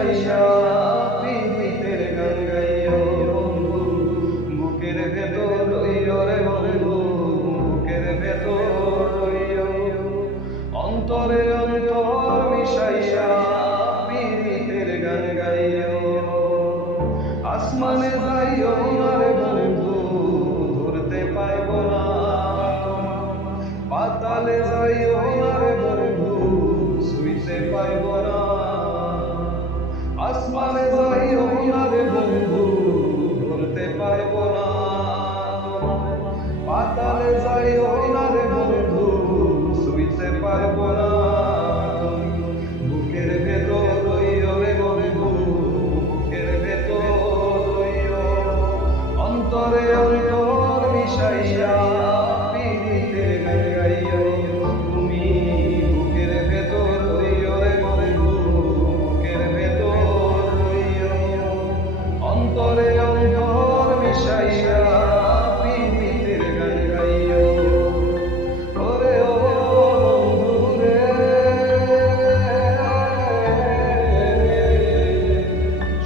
মিশাইয়া প্রীতির গান গাইও বন্ধু, বুকের ভেতর রইও রে বন্ধু, বুকের ভেতর রইও, অন্তরে অন্তর মিশাইয়া প্রীতির গান গাইও। আসমানে যাইও না রে বন্ধু, ধরতে পাইব না, পাতালে যাইও না রে বন্ধু, ছুঁইতে পাইব না। আসমানে যাইও না রে বন্ধু, ধরতে পাইব না, পাতালে যাইও না রে বন্ধু, ছুঁইতে পাইব না। বুকের ভেতর রইও রে বন্ধু, বুকের ভেতর রইও, অন্তরে অন্তর মিশাইয়া প্রীতির গান গাইও। তুমি বুকের ভেতর রইও রে বন্ধু, বুকের ভেতর রইও, অন্তরে অন্তর মিশাইয়া প্রীতির গান গাইও। ওরে ও বন্ধু রে,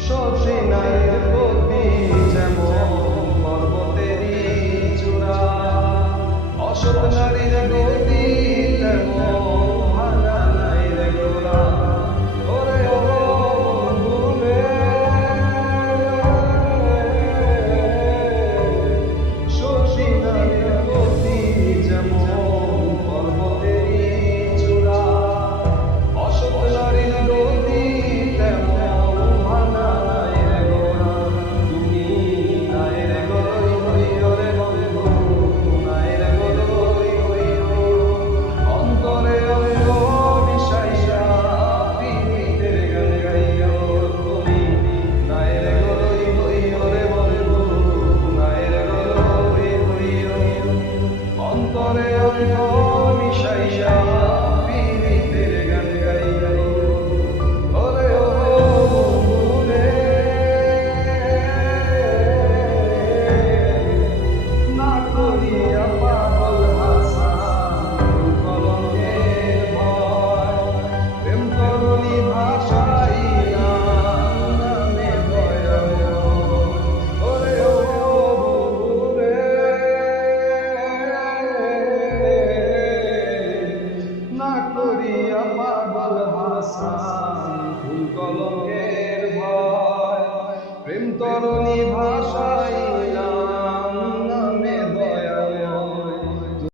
সজীনার প্রতি যেমন পর্বতেরই চূড়া, অসৎ নারীর গতি তেমন ভাঙা নাই রে গোরা। ওরে ও বন্ধু রে, সজীনার প্রতি যেমন পর্বতেরই চূড়া, অসৎ নারীর গতি তেমন ভাঙা নাই রে গোরা। তুমি নাই রে গরই হইও রে বন্ধু, নাই রে গরই হইও, অন্তরে অন্তর মিশাইয়া প্রীতির গান গাইও। তুমি নাই রে গরই হইও রে বন্ধু, নাই রে গরই হইও, অন্তরে অন্তর মিশাইয়া প্রীতির গান গাইও। ওরে ও বন্ধু রে, না করিয়া পাগল হাসান কলঙ্কের ভয়, প্রেম তরুণী ভাষাইয়া নামে ভয়াবহ। ওরে ও বন্ধু রে, না করিয়া পাগল হাসান কলঙ্কের ভয়, প্রেম তরুণী